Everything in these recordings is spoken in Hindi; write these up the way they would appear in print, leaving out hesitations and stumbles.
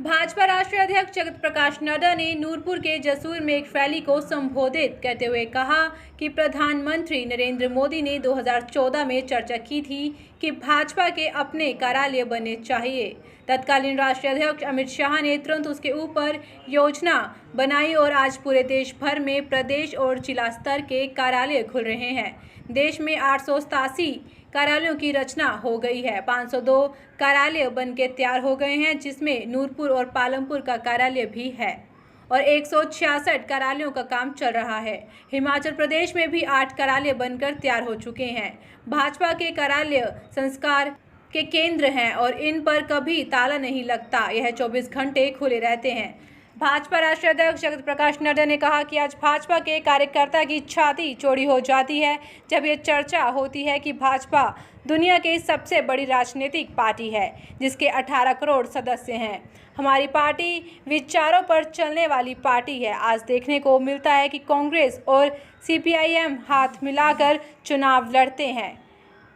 भाजपा राष्ट्रीय अध्यक्ष जगत प्रकाश नड्डा ने नूरपुर के जसूर में एक रैली को संबोधित करते हुए कहा कि प्रधानमंत्री नरेंद्र मोदी ने 2014 में चर्चा की थी कि भाजपा के अपने कार्यालय बनने चाहिए। तत्कालीन राष्ट्रीय अध्यक्ष अमित शाह ने तुरंत उसके ऊपर योजना बनाई और आज पूरे देश भर में प्रदेश और जिला स्तर के कार्यालय खुल रहे हैं। देश में 887 कार्यालयों की रचना हो गई है। 502 कार्यालय बनके तैयार हो गए हैं, जिसमें नूरपुर और पालमपुर का कार्यालय भी है और 166 कार्यालयों का काम चल रहा है। हिमाचल प्रदेश में भी 8 कार्यालय बनकर तैयार हो चुके हैं। भाजपा के कार्यालय संस्कार के केंद्र हैं और इन पर कभी ताला नहीं लगता। यह 24 घंटे खुले रहते हैं। भाजपा राष्ट्रीय अध्यक्ष जगत प्रकाश नड्डा ने कहा कि आज भाजपा के कार्यकर्ता की छाती चौड़ी हो जाती है जब ये चर्चा होती है कि भाजपा दुनिया की सबसे बड़ी राजनीतिक पार्टी है जिसके 18 करोड़ सदस्य हैं। हमारी पार्टी विचारों पर चलने वाली पार्टी है। आज देखने को मिलता है कि कांग्रेस और CPIM हाथ मिलाकर चुनाव लड़ते हैं।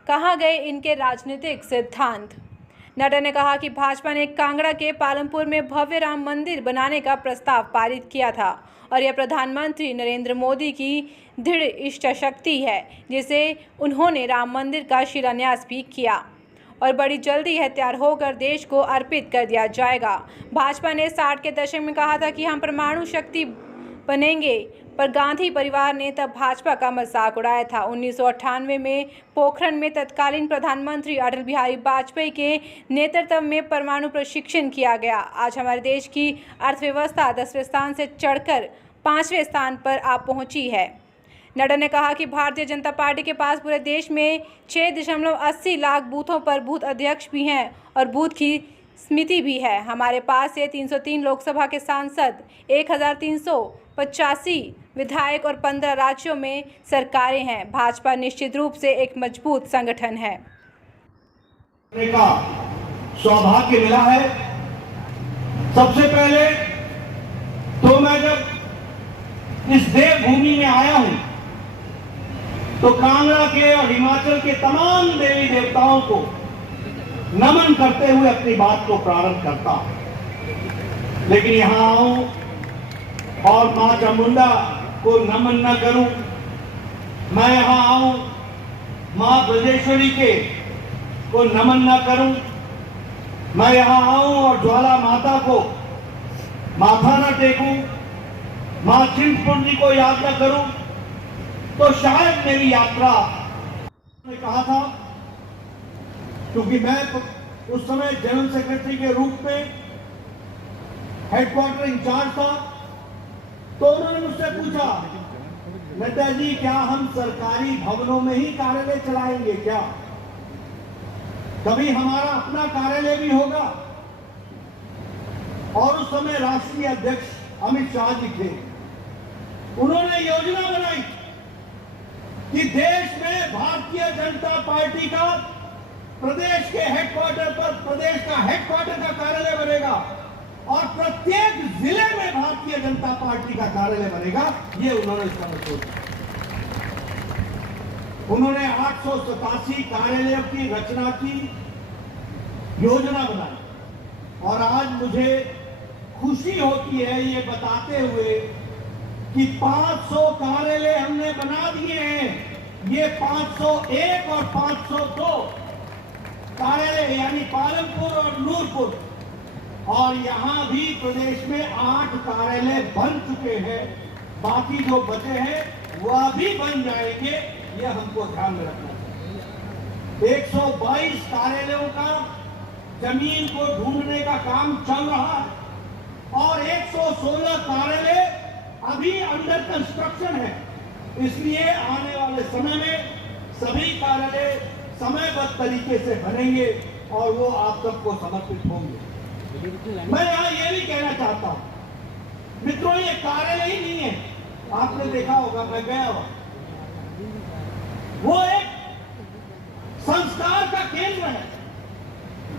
कहाँ गए इनके राजनीतिक सिद्धांत? नड्डा ने कहा कि भाजपा ने कांगड़ा के पालमपुर में भव्य राम मंदिर बनाने का प्रस्ताव पारित किया था और यह प्रधानमंत्री नरेंद्र मोदी की दृढ़ इच्छा शक्ति है, जिसे उन्होंने राम मंदिर का शिलान्यास भी किया और बड़ी जल्दी यह तैयार होकर देश को अर्पित कर दिया जाएगा। भाजपा ने 60 के दशक में कहा था कि हम परमाणु शक्ति बनेंगे, पर गांधी परिवार ने तब भाजपा का मजाक उड़ाया था। 1998 में पोखरण में तत्कालीन प्रधानमंत्री अटल बिहारी वाजपेयी के नेतृत्व में परमाणु प्रशिक्षण किया गया। आज हमारे देश की अर्थव्यवस्था 10वें स्थान से चढ़कर 5वें स्थान पर आ पहुंची है। नड्डा ने कहा कि भारतीय जनता पार्टी के पास पूरे देश में 6.80 लाख बूथों पर बूथ अध्यक्ष भी हैं और बूथ की समिति भी है। हमारे पास ये 303 लोकसभा के सांसद, 1385 विधायक और 15 राज्यों में सरकारें हैं। भाजपा निश्चित रूप से एक मजबूत संगठन है। का सौभाग्य मिला है। सबसे पहले तो मैं जब इस देवभूमि में आया हूं तो कांगड़ा के और हिमाचल के तमाम देवी देवताओं को नमन करते हुए अपनी बात को प्रारंभ करता हूं। लेकिन यहां आऊं और मां चामुंडा को नमन न करूं, मैं यहां आऊं मां ब्रजेश्वरी के को नमन न करूं, मैं यहां आऊं और ज्वाला माता को माथा न टेकूं, मां चिंतपूर्णी को याद न करूं, तो शायद मेरी यात्रा ने कहा था, क्योंकि मैं उस समय जनरल सेक्रेटरी के रूप में हेडक्वार्टर इंचार्ज था, तो उन्होंने मुझसे पूछा, नड्डा जी क्या हम सरकारी भवनों में ही कार्यालय चलाएंगे क्या? कभी हमारा अपना कार्यालय भी होगा? और उस समय राष्ट्रीय अध्यक्ष अमित शाह जी थे। उन्होंने योजना बनाई कि देश में भारतीय जनता पार्टी का प्रदेश के हेडक्वार्टर पर प्रदेश का हेडक्वार्टर का कार्यालय बनेगा और प्रत्येक जिले में भारतीय जनता पार्टी का कार्यालय बनेगा। ये उन्होंने सोचा। उन्होंने 887 कार्यालयों की रचना की योजना बनाई और आज मुझे खुशी होती है ये बताते हुए कि 500 कार्यालय हमने बना दिए हैं। ये 501 और 502 कार्यालय यानी पालमपुर और नूरपुर, और यहां भी प्रदेश में 8 कार्यालय बन चुके हैं। बाकी जो बचे हैं वह भी बन जाएंगे, ये हमको ध्यान में रखना चाहिए। 122 कार्यालयों का जमीन को ढूंढने का काम चल रहा है और 116 कार्यालय अभी अंडर कंस्ट्रक्शन है। इसलिए आने वाले समय में सभी कार्यालय समयबद्ध तरीके से बनेंगे और वो आप सबको समर्पित होंगे। मैं यहां ये भी कहना चाहता हूं मित्रों, ये कार्यालय ही नहीं है। आपने देखा होगा, मैं गया हुआ, वो एक संस्कार का केंद्र है,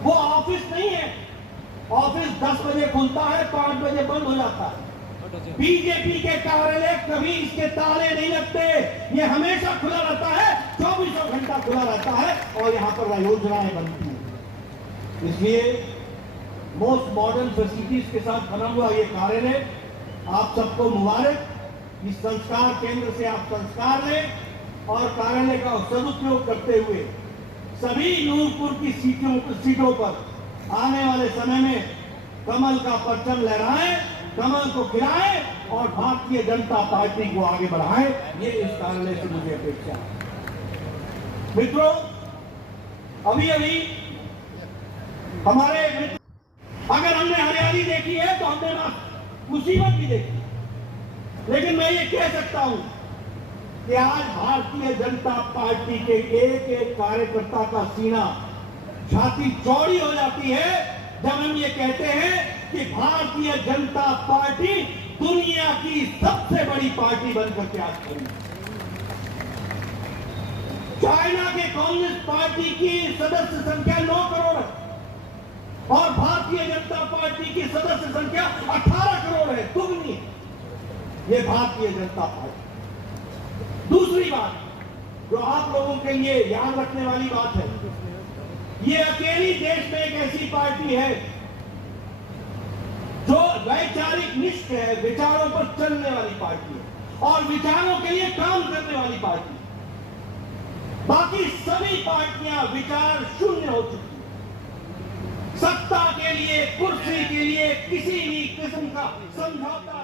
वो ऑफिस नहीं है। ऑफिस 10 बजे खुलता है, 5 बजे बंद हो जाता है। बीजेपी के कार्यालय कभी इसके ताले नहीं लगते, ये हमेशा खुला रहता है, 24 घंटा खुला रहता है और यहां पर योजनाएं बनती हैं। इसलिए मोस्ट मॉडर्न फैसिलिटीज के साथ बना हुआ ये कार्यालय, आप सबको मुबारक। इस संस्कार केंद्र से आप संस्कार लें और कार्यालय का सदुपयोग करते हुए सभी नूरपुर की सीटों पर आने वाले समय में कमल का परचम लहराएं, कमल को खिलाएं और भारतीय जनता पार्टी को आगे बढ़ाएं। ये इस कार्यालय से मुझे अपेक्षा है। मित्रों, अभी अभी हमारे मित्र, अगर हमने हरियाली देखी है तो हमने मुसीबत भी देखी, लेकिन मैं ये कह सकता हूं कि आज भारतीय जनता पार्टी के एक एक कार्यकर्ता का सीना, छाती चौड़ी हो जाती है जब हम ये कहते हैं कि भारतीय जनता पार्टी दुनिया की सबसे बड़ी पार्टी बनकर के आज खड़ी है। चाइना के कम्युनिस्ट पार्टी की सदस्य संख्या 9 करोड़ है और भारतीय जनता पार्टी की सदस्य संख्या 18 करोड़ है, दुगनी है ये भारतीय जनता पार्टी। दूसरी बात जो आप लोगों के लिए याद रखने वाली बात है, ये अकेली देश में एक ऐसी पार्टी है जो वैचारिक निष्ठ है, विचारों पर चलने वाली पार्टी है और विचारों के लिए काम करने वाली पार्टी है। बाकी सभी पार्टियां विचार शून्य हो चुकी है। सत्ता के लिए, कुर्सी के लिए किसी भी किस्म का समझौता